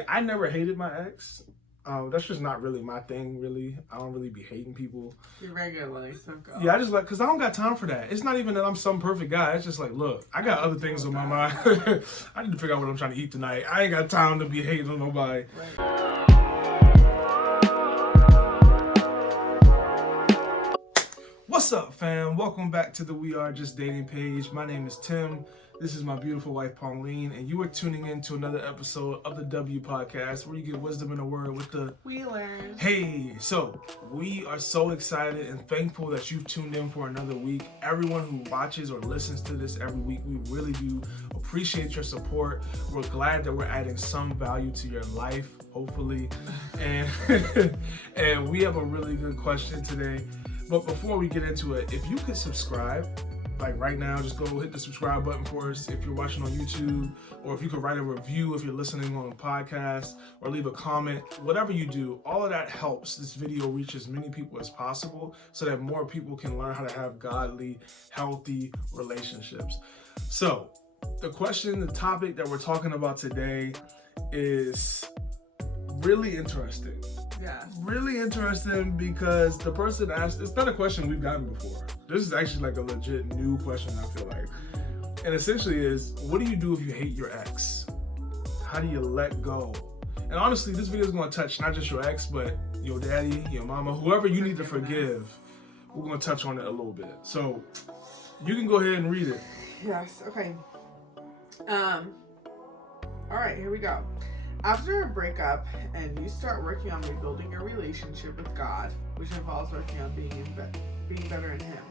I never hated my ex. That's just not really my thing, really. I don't really be hating people. You're regularly, so go. Yeah, I just because I don't got time for that. It's not even that I'm some perfect guy. It's just like, look, I got other things on my mind. I need to figure out what I'm trying to eat tonight. I ain't got time to be hating on nobody. Right. What's up, fam? Welcome back to the We Are Just Dating page. My name is Tim. This is my beautiful wife, Pauline, and you are tuning in to another episode of the W Podcast, where you get wisdom in a word with the Wheelers. Hey, so we are so excited and thankful that you've tuned in for another week. Everyone who watches or listens to this every week, we really do appreciate your support. We're glad that we're adding some value to your life, hopefully. And and we have a really good question today. But before we get into it, if you could subscribe, like right now, just go hit the subscribe button for us if you're watching on YouTube, or if you could write a review if you're listening on a podcast, or leave a comment. Whatever you do, all of that helps this video reach as many people as possible so that more people can learn how to have godly, healthy relationships. So the topic that we're talking about today is really interesting. Yeah. Really interesting because the person asked, it's not a question we've gotten before. This is actually like a legit new question, I feel like. And essentially is, what do you do if you hate your ex? How do you let go? And honestly, this video is going to touch not just your ex, but your daddy, your mama, whoever you need to forgive. We're going to touch on it a little bit. So you can go ahead and read it. Yes, okay. All right, here we go. After a breakup and you start working on rebuilding your relationship with God, which involves working on being better in Him.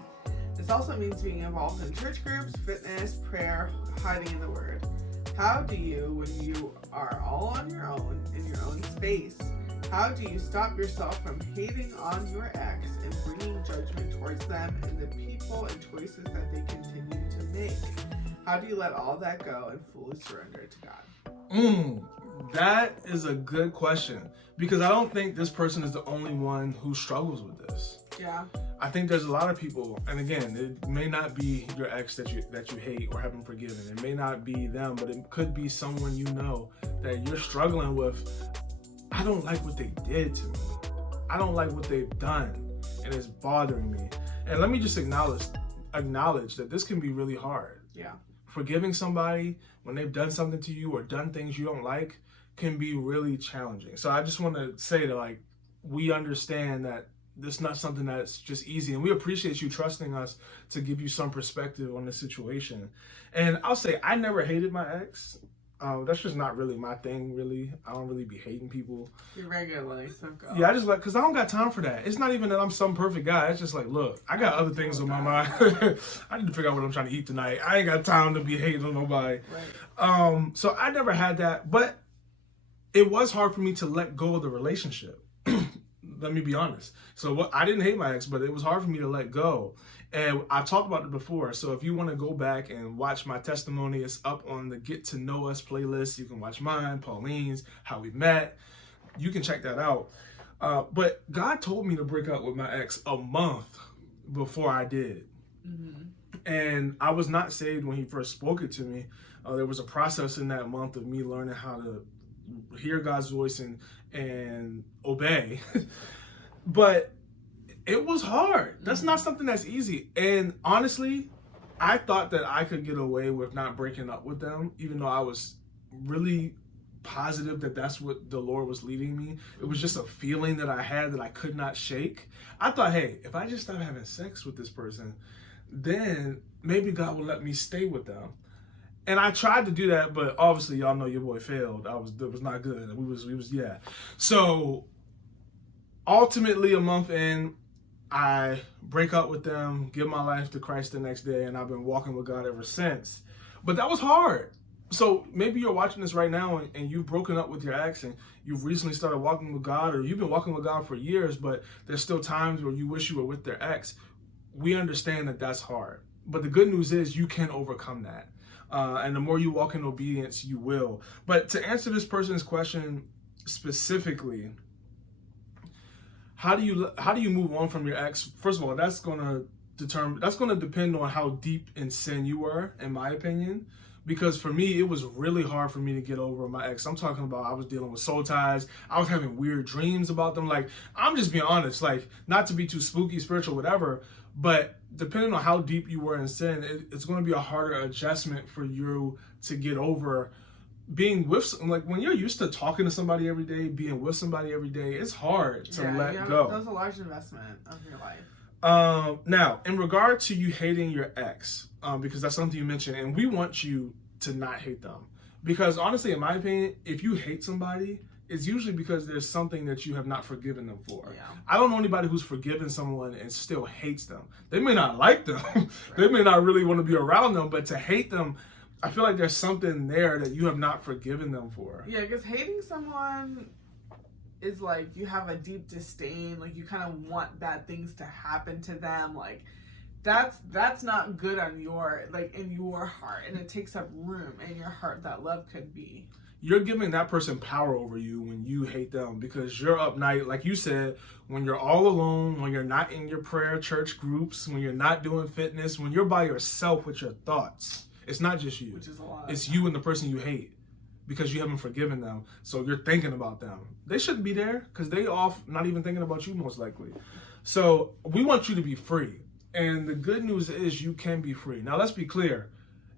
This also means being involved in church groups, fitness, prayer, hiding in the Word. How do you, when you are all on your own, in your own space, how do you stop yourself from hating on your ex and bringing judgment towards them and the people and choices that they continue to make? How do you let all that go and fully surrender to God? That is a good question, because I don't think this person is the only one who struggles with this. Yeah. I think there's a lot of people, and again, it may not be your ex that you hate or haven't forgiven. It may not be them, but it could be someone you know that you're struggling with. I don't like what they did to me. I don't like what they've done, and it's bothering me. And let me just acknowledge that this can be really hard. Yeah. Forgiving somebody when they've done something to you or done things you don't like can be really challenging. So I just want to say that, like, we understand that this is not something that's just easy, and we appreciate you trusting us to give you some perspective on the situation. And I'll say I never hated my ex. That's just not really my thing, really. I don't really be hating people. You're regularly, so go. Yeah, I just because I don't got time for that. It's not even that I'm some perfect guy. It's just like, look, I got other things on my mind. I need to figure out what I'm trying to eat tonight. I ain't got time to be hating on nobody. Right. So I never had that, but it was hard for me to let go of the relationship. Let me be honest. So I didn't hate my ex, but it was hard for me to let go. And I talked about it before. So if you want to go back and watch my testimony, it's up on the Get to Know Us playlist. You can watch mine, Pauline's, how we met. You can check that out. But God told me to break up with my ex a month before I did. Mm-hmm. And I was not saved when He first spoke it to me. There was a process in that month of me learning how to hear God's voice and obey. But it was hard. That's not something that's easy. And honestly, I thought that I could get away with not breaking up with them, even though I was really positive that that's what the Lord was leading me. It was just a feeling that I had that I could not shake. I thought, hey, if I just stop having sex with this person, then maybe God will let me stay with them. And I tried to do that, but obviously y'all know your boy failed. It was not good. We was yeah. So ultimately, a month in, I break up with them, give my life to Christ the next day, and I've been walking with God ever since. But that was hard. So maybe you're watching this right now and you've broken up with your ex and you've recently started walking with God, or you've been walking with God for years, but there's still times where you wish you were with their ex. We understand that that's hard. But the good news is you can overcome that. And the more you walk in obedience, you will. But to answer this person's question specifically, how do you move on from your ex? First of all, that's gonna depend on how deep in sin you were, in my opinion. Because for me, it was really hard for me to get over my ex. I'm talking about I was dealing with soul ties. I was having weird dreams about them. Like, I'm just being honest, like, not to be too spooky, spiritual, whatever, but depending on how deep you were in sin, it's going to be a harder adjustment for you to get over being with, like, when you're used to talking to somebody every day, being with somebody every day, it's hard to let go. That was a large investment of your life. Now, in regard to you hating your ex, because that's something you mentioned, and we want you to not hate them. Because honestly, in my opinion, if you hate somebody, it's usually because there's something that you have not forgiven them for. Yeah. I don't know anybody who's forgiven someone and still hates them. They may not like them. They may not really want to be around them, but to hate them, I feel like there's something there that you have not forgiven them for. Yeah, because hating someone is like you have a deep disdain, like you kind of want bad things to happen to them, like that's not good on your, like, in your heart, and it takes up room in your heart that love could be. You're giving that person power over you when you hate them, because you're up night, like you said, when you're all alone, when you're not in your prayer church groups, when you're not doing fitness, when you're by yourself with your thoughts. It's not just you. Which is a lot. It's you and the person you hate, because you haven't forgiven them. So you're thinking about them. They shouldn't be there because they off not even thinking about you most likely. So we want you to be free. And the good news is you can be free. Now let's be clear.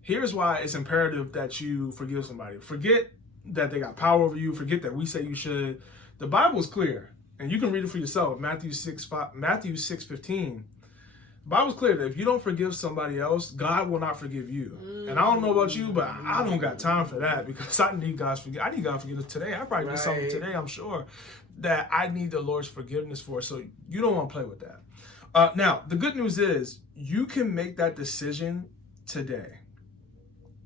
Here's why it's imperative that you forgive somebody. Forget that they got power over you. Forget that we say you should. The Bible is clear. And you can read it for yourself. Matthew 6:15. The Bible's clear that if you don't forgive somebody else, God will not forgive you. And I don't know about you, but I don't got time for that, because I need God's forgiveness. I need God's forgiveness today. I probably did something today, I'm sure, that I need the Lord's forgiveness for. So you don't want to play with that. Now, the good news is you can make that decision today.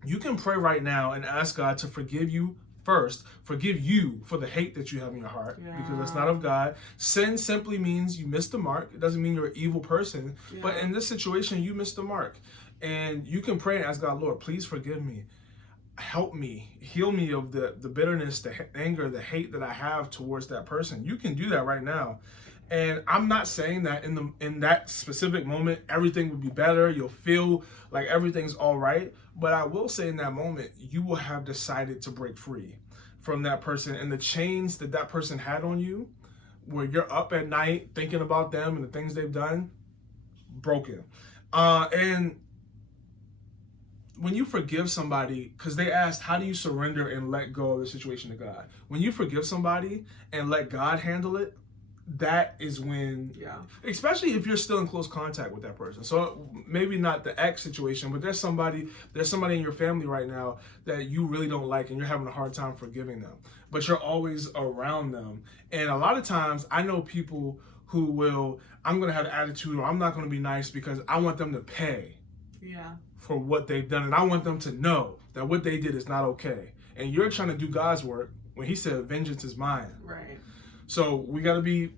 You can pray right now and ask God to forgive you first, forgive you for the hate that you have in your heart, because that's not of God. Sin simply means you missed the mark. It doesn't mean you're an evil person, but in this situation, you missed the mark. And you can pray and ask God, Lord, please forgive me. Help me, heal me of the bitterness, the anger, the hate that I have towards that person. You can do that right now. And I'm not saying that in that specific moment, everything would be better. You'll feel like everything's all right. But I will say in that moment, you will have decided to break free from that person. And the chains that that person had on you, where you're up at night thinking about them and the things they've done, broken. And when you forgive somebody, because they asked, how do you surrender and let go of the situation to God? When you forgive somebody and let God handle it, that is when, especially if you're still in close contact with that person. So maybe not the ex situation, but there's somebody in your family right now that you really don't like and you're having a hard time forgiving them, but you're always around them. And a lot of times I know people who will, I'm going to have an attitude, or I'm not going to be nice because I want them to pay for what they've done. And I want them to know that what they did is not okay. And you're trying to do God's work when he said, vengeance is mine. Right. So we got to be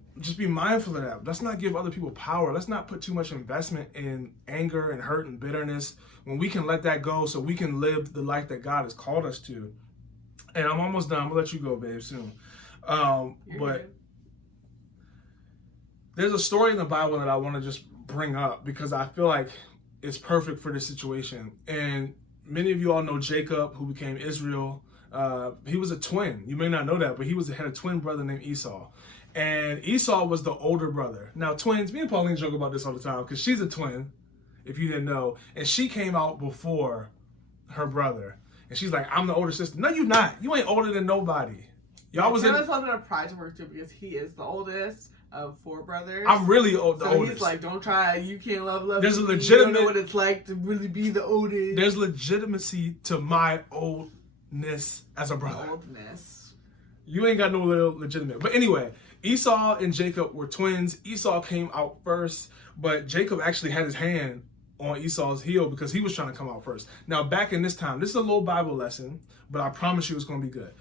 mindful of that. Let's not give other people power. Let's not put too much investment in anger and hurt and bitterness when we can let that go so we can live the life that God has called us to. And I'm almost done. I'm going to let you go, babe, soon. But there's a story in the Bible that I want to just bring up because I feel like it's perfect for this situation. And many of you all know Jacob, who became Israel. He was a twin. You may not know that, but he had a twin brother named Esau. And Esau was the older brother. Now, twins, me and Pauline joke about this all the time because she's a twin, if you didn't know. And she came out before her brother. And she's like, I'm the older sister. No, you're not. You ain't older than nobody. Y'all was in... There's a little bit of pride to work through because he is the oldest of 4 brothers. I'm really the oldest. He's like, don't try. You can't love. There's a legitimate... You don't know what it's like to really be the oldest. There's legitimacy to my oldness as a brother. Oldness. You ain't got no little legitimate. But anyway, Esau and Jacob were twins. Esau came out first, but Jacob actually had his hand on Esau's heel because he was trying to come out first. Now, back in this time, this is a little Bible lesson, but I promise you it's going to be good.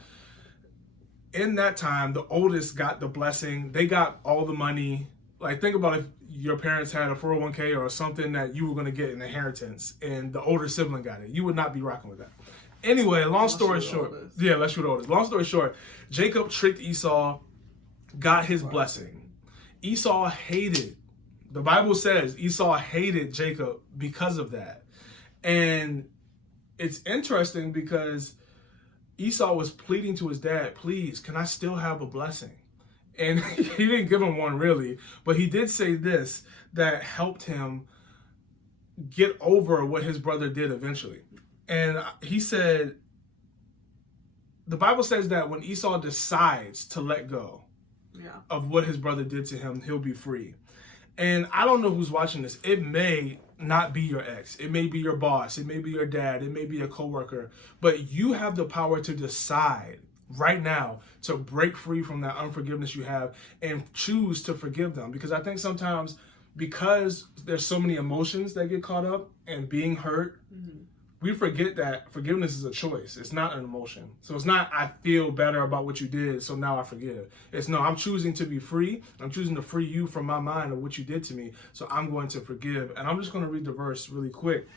In that time, the oldest got the blessing. They got all the money. Like, think about if your parents had a 401k or something that you were going to get an inheritance and the older sibling got it. You would not be rocking with that. Anyway, long story short. Yeah, let's shoot oldest. Long story short, Jacob tricked Esau, got his blessing. Esau hated. The Bible says Esau hated Jacob because of that. And it's interesting because Esau was pleading to his dad, please, can I still have a blessing? And he didn't give him one really, but he did say this that helped him get over what his brother did eventually. And he said, the Bible says that when Esau decides to let go of what his brother did to him, he'll be free. And I don't know who's watching this. It may not be your ex. It may be your boss. It may be your dad. It may be a coworker. But you have the power to decide right now to break free from that unforgiveness you have and choose to forgive them. Because I think sometimes because there's so many emotions that get caught up and being hurt, we forget that forgiveness is a choice. It's not an emotion. So it's not, I feel better about what you did, so now I forgive. It's no, I'm choosing to be free. I'm choosing to free you from my mind of what you did to me. So I'm going to forgive. And I'm just going to read the verse really quick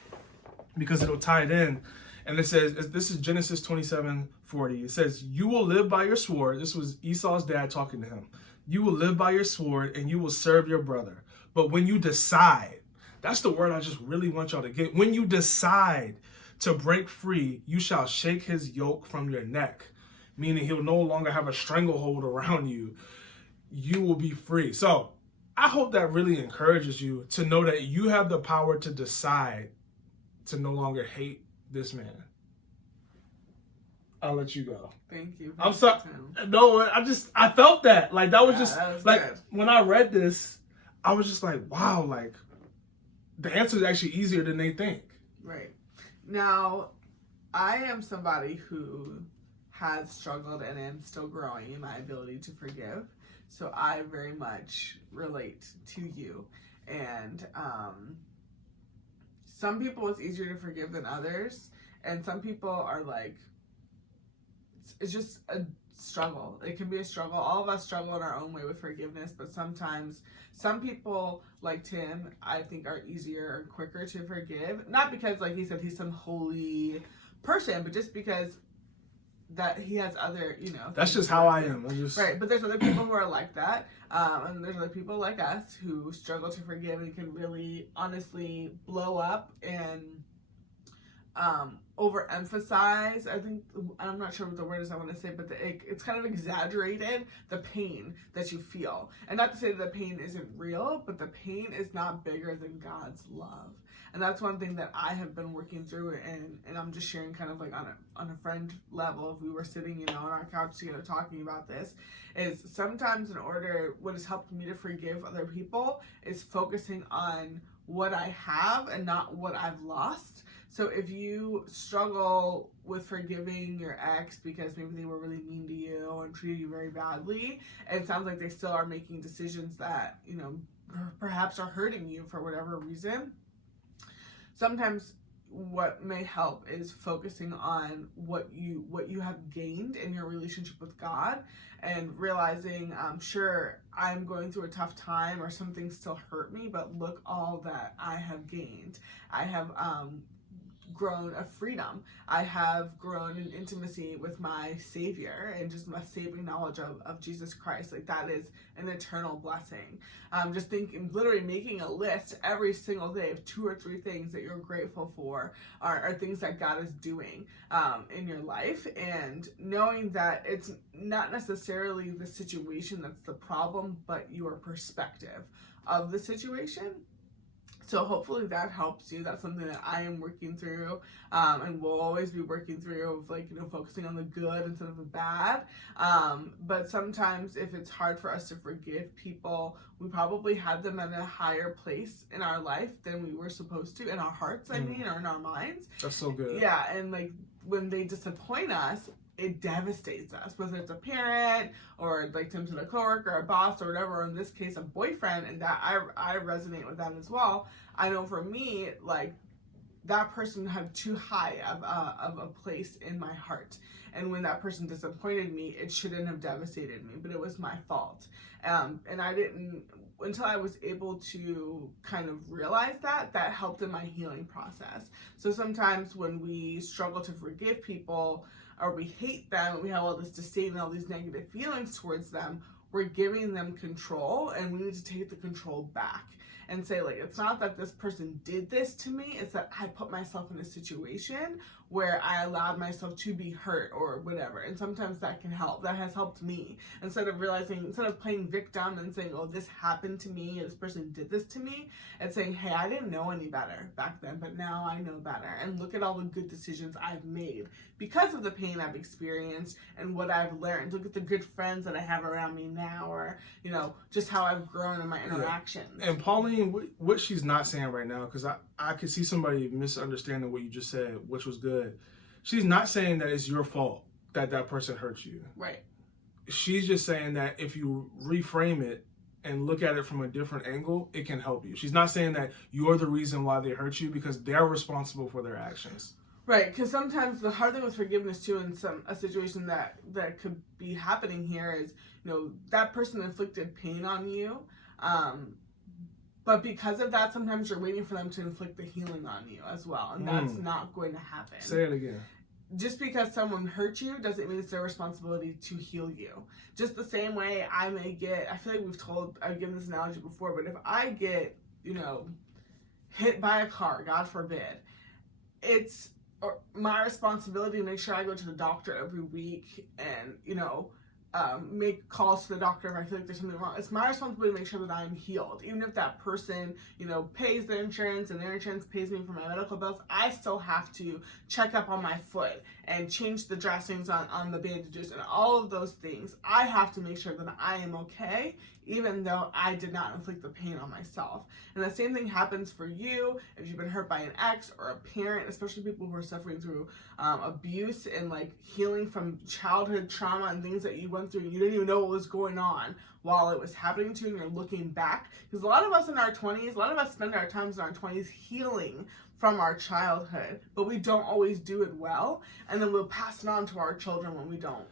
because it'll tie it in. And it says, this is Genesis 27:40. It says, you will live by your sword. This was Esau's dad talking to him. You will live by your sword and you will serve your brother. But when you decide, that's the word I just really want y'all to get. When you decide to break free, you shall shake his yoke from your neck, meaning he'll no longer have a stranglehold around you. You will be free. So I hope that really encourages you to know that you have the power to decide to no longer hate this man. I'll let you go. Thank you. I'm sorry. No, I felt that. Like, that was that was like, good. when I read this, I was just like, wow, like, the answer is actually easier than they think. Right. Now, I am somebody who has struggled and am still growing in my ability to forgive. So I very much relate to you. And some people it's easier to forgive than others. And some people are like, it's just a struggle. It can be a struggle. All of us struggle in our own way with forgiveness, but sometimes some people like Tim, I think, are easier and quicker to forgive. Not because, like he said, he's some holy person, but just because that he has other, That's just how I am. Right, but there's other people who are like that, and there's other people like us who struggle to forgive and can really honestly blow up and overemphasize. I think, I'm not sure what the word is I want to say, but it's kind of exaggerated the pain that you feel. And not to say that the pain isn't real, but the pain is not bigger than God's love. And that's one thing that I have been working through, and I'm just sharing kind of like on a friend level. If we were sitting, on our couch together talking about this, is sometimes what has helped me to forgive other people is focusing on what I have and not what I've lost. So if you struggle with forgiving your ex because maybe they were really mean to you and treated you very badly, and it sounds like they still are making decisions that, perhaps are hurting you for whatever reason, sometimes what may help is focusing on what you have gained in your relationship with God, and realizing, sure, I'm going through a tough time or something still hurt me, but look all that I have gained. I have grown of freedom. I have grown in intimacy with my Savior and just my saving knowledge of Jesus Christ. Like, that is an eternal blessing. Just thinking, literally making a list every single day of 2 or 3 things that you're grateful for are things that God is doing in your life, and knowing that it's not necessarily the situation that's the problem, but your perspective of the situation. So hopefully that helps you. That's something that I am working through, and will always be working through, of focusing on the good instead of the bad. But sometimes if it's hard for us to forgive people, we probably had them at a higher place in our life than we were supposed to, in our hearts, or in our minds. That's so good. Yeah, and when they disappoint us, it devastates us, whether it's a parent or, like Tim said, a coworker, a boss, or whatever, or in this case, a boyfriend. And that I resonate with that as well. I know for me, that person had too high of a place in my heart. And when that person disappointed me, it shouldn't have devastated me, but it was my fault. And I didn't, until I was able to kind of realize that helped in my healing process. So sometimes when we struggle to forgive people, or we hate them, and we have all this disdain and all these negative feelings towards them, we're giving them control, and we need to take the control back. and say, like, it's not that this person did this to me, it's that I put myself in a situation where I allowed myself to be hurt or whatever. And sometimes that can help. That has helped me. Instead of playing victim and saying, oh, this happened to me, this person did this to me, and saying, hey, I didn't know any better back then, but now I know better. And look at all the good decisions I've made because of the pain I've experienced and what I've learned. Look at the good friends that I have around me now, or, you know, just how I've grown in my interactions. Yeah. And Pauline, what she's not saying right now, because I could see somebody misunderstanding what you just said, which was good. She's not saying that it's your fault that person hurt you. Right. She's just saying that if you reframe it and look at it from a different angle, it can help you. She's not saying that you're the reason why they hurt you, because they're responsible for their actions. Right, because sometimes the hard thing with forgiveness too, in a situation that could be happening here is, you know, that person inflicted pain on you, but because of that, sometimes you're waiting for them to inflict the healing on you as well, and that's not going to happen. Say it again. Just because someone hurt you doesn't mean it's their responsibility to heal you. Just the same way I feel like I've given this analogy before, but if I get, you know, hit by a car, God forbid, it's my responsibility to make sure I go to the doctor every week and, you know, make calls to the doctor if I feel like there's something wrong. It's my responsibility to make sure that I'm healed. Even if that person, you know, pays their insurance and their insurance pays me for my medical bills, I still have to check up on my foot and change the dressings on the bandages and all of those things. I have to make sure that I am okay, even though I did not inflict the pain on myself. And the same thing happens for you if you've been hurt by an ex or a parent, especially people who are suffering through abuse and like healing from childhood trauma and things that you went through. You didn't even know what was going on while it was happening to you, and you're looking back. Because a lot of us in our 20s, a lot of us spend our times in our 20s healing from our childhood, but we don't always do it well, and then we'll pass it on to our children when we don't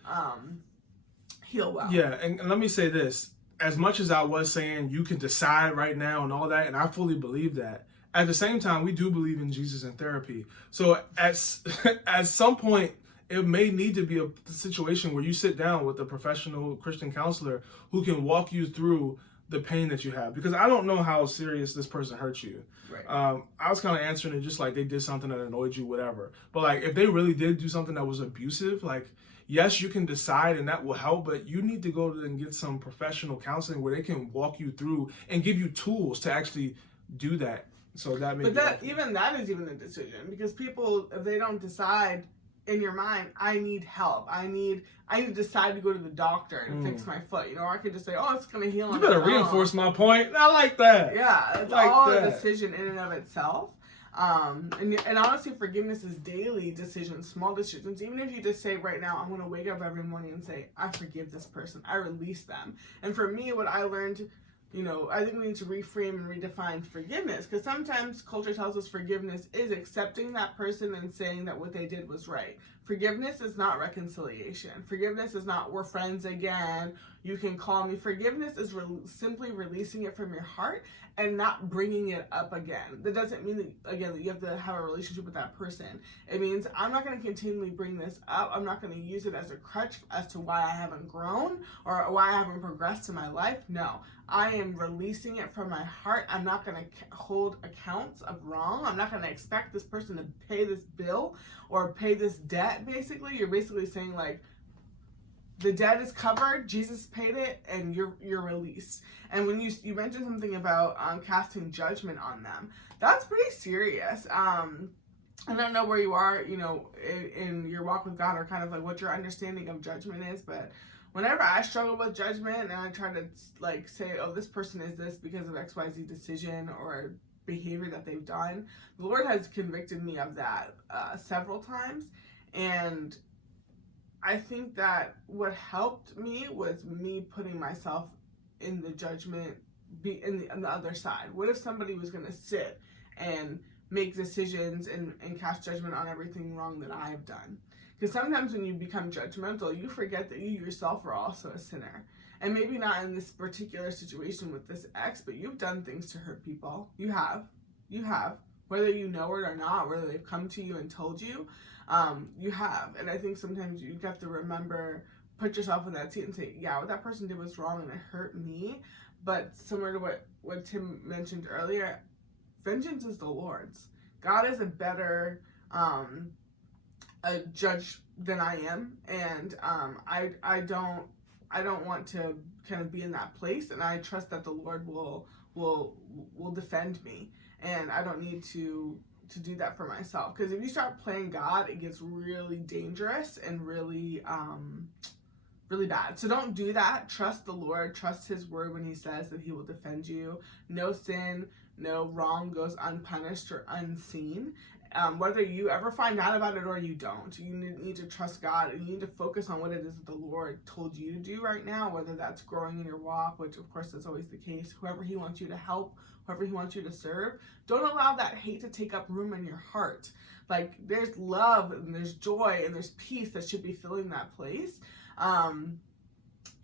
heal well. Yeah, and let me say this. As much as I was saying you can decide right now and all that, and I fully believe that, at the same time, we do believe in Jesus and therapy. So at some point, it may need to be a situation where you sit down with a professional Christian counselor who can walk you through the pain that you have. Because I don't know how serious this person hurt you. Right. I was kind of answering it just like they did something that annoyed you, whatever. But like if they really did do something that was abusive, like, yes, you can decide and that will help, but you need to go and get some professional counseling where they can walk you through and give you tools to actually do that. So that may that is even a decision, because people, if they don't decide in your mind, I need help, I need to decide to go to the doctor and fix my foot, you know, or I could just say, oh, it's gonna heal. You better reinforce my point. I like that. Yeah, it's like all a decision in and of itself. And honestly, forgiveness is daily decisions, small decisions. Even if you just say right now, I'm going to wake up every morning and say, I forgive this person, I release them. And for me, what I learned, you know, I think we need to reframe and redefine forgiveness, because sometimes culture tells us forgiveness is accepting that person and saying that what they did was right. Forgiveness is not reconciliation. Forgiveness is not we're friends again, you can call me. Forgiveness is simply releasing it from your heart and not bringing it up again. That doesn't mean that, again, that you have to have a relationship with that person. It means I'm not going to continually bring this up. I'm not going to use it as a crutch as to why I haven't grown or why I haven't progressed in my life. No, I am releasing it from my heart. I'm not going to hold accounts of wrong. I'm not going to expect this person to pay this bill or pay this debt, basically. You're basically saying, like, the debt is covered, Jesus paid it, and you're released. And when you mentioned something about casting judgment on them, that's pretty serious. I don't know where you are, you know, in your walk with God, or kind of like what your understanding of judgment is, but whenever I struggle with judgment and I try to like say, oh, this person is this because of XYZ decision or behavior that they've done, the Lord has convicted me of that several times. And I think that what helped me was me putting myself in the judgment, on the other side. What if somebody was going to sit and make decisions and cast judgment on everything wrong that I've done? Because sometimes when you become judgmental, you forget that you yourself are also a sinner. And maybe not in this particular situation with this ex, but you've done things to hurt people. You have. Whether you know it or not, whether they've come to you and told you, you have. And I think sometimes you have to remember put yourself in that seat and say, yeah, what that person did was wrong and it hurt me. But similar to what Tim mentioned earlier, vengeance is the Lord's. God is a better a judge than I am, and I don't want to kind of be in that place, and I trust that the Lord will defend me, and I don't need to do that for myself. Because if you start playing God, it gets really dangerous and really bad. So don't do that. Trust the Lord. Trust His word when He says that He will defend you. No sin, no wrong goes unpunished or unseen. Whether you ever find out about it or you don't, you need to trust God, and you need to focus on what it is that the Lord told you to do right now, whether that's growing in your walk, which of course is always the case, whoever He wants you to help, whoever He wants you to serve. Don't allow that hate to take up room in your heart. Like, there's love and there's joy and there's peace that should be filling that place.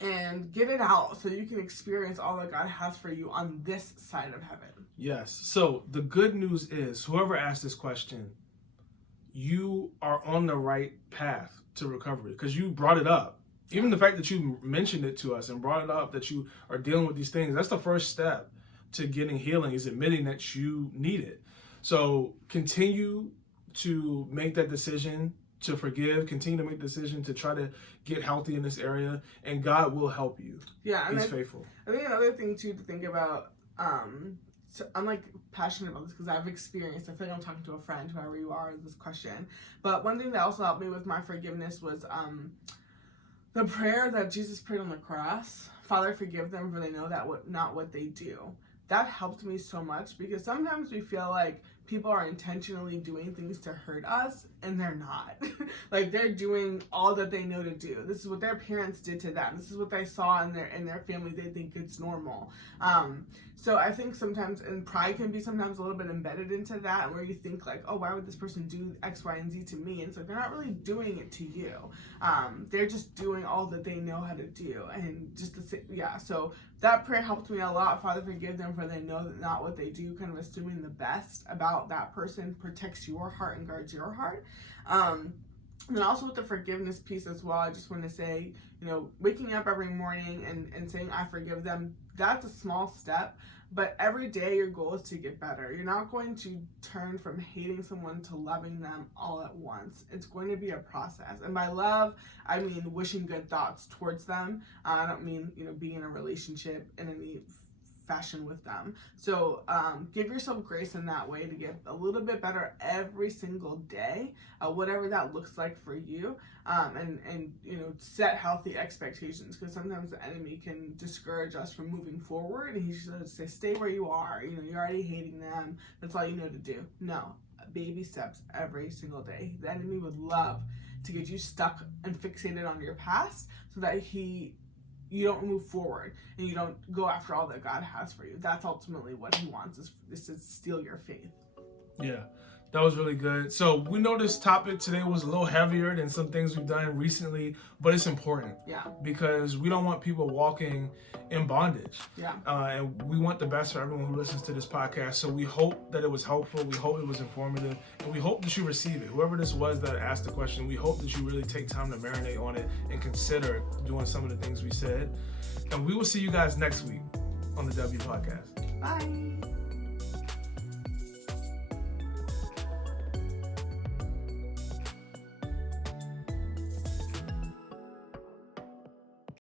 And get it out so you can experience all that God has for you on this side of heaven. Yes. So the good news is, whoever asked this question, you are on the right path to recovery, because you brought it up. Even the fact that you mentioned it to us and brought it up, that you are dealing with these things, that's the first step to getting healing, is admitting that you need it. So continue to make that decision to forgive, continue to make the decision to try to get healthy in this area, and God will help you. Yeah, and He's faithful. I think another thing too to think about, so I'm like passionate about this because I've experienced, I feel like I'm talking to a friend, whoever you are, this question. But one thing that also helped me with my forgiveness was the prayer that Jesus prayed on the cross. Father, forgive them, for they know not what they do. That helped me so much, because sometimes we feel like people are intentionally doing things to hurt us, and they're not. Like, they're doing all that they know to do. This is what their parents did to them. This is what they saw in their family. They think it's normal. So I think sometimes, and pride can be sometimes a little bit embedded into that, where you think like, oh, why would this person do X, Y, and Z to me? And so they're not really doing it to you. They're just doing all that they know how to do. And just to say, yeah, so that prayer helped me a lot. Father, forgive them, for they know that not what they do, kind of assuming the best about that person protects your heart and guards your heart. And also with the forgiveness piece as well, I just want to say, waking up every morning and saying, I forgive them, that's a small step. But every day your goal is to get better. You're not going to turn from hating someone to loving them all at once. It's going to be a process. And by love, I mean wishing good thoughts towards them. I don't mean, being in a relationship in any fashion with them. So give yourself grace in that way to get a little bit better every single day, whatever that looks like for you, and set healthy expectations, because sometimes the enemy can discourage us from moving forward, and he's just say, stay where you are, you're already hating them, that's all you know to do. No, baby steps every single day. The enemy would love to get you stuck and fixated on your past, so that you don't move forward and you don't go after all that God has for you. That's ultimately what he wants, is to steal your faith. Yeah, that was really good. So we know this topic today was a little heavier than some things we've done recently, but it's important. Yeah. Because we don't want people walking in bondage. Yeah. And we want the best for everyone who listens to this podcast. So we hope that it was helpful. We hope it was informative. And we hope that you receive it. Whoever this was that asked the question, we hope that you really take time to marinate on it and consider doing some of the things we said. And we will see you guys next week on the W Podcast. Bye.